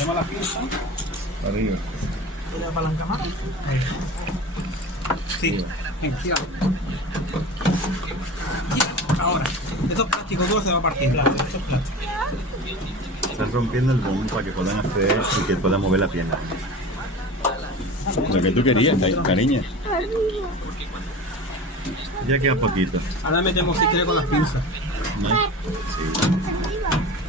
Llama la pinza. Arriba. ¿Y la palanca más? Ahí. Sí. Venga, sigamos. Ahora, esos plásticos duros se va a partir. Plástico, esos plásticos. Estás rompiendo el boom para que puedan hacer y que puedan mover la pierna. Lo que tú querías, cariño. Ya queda poquito. Ahora metemos si quiere con las pinzas. ¿No? Sí.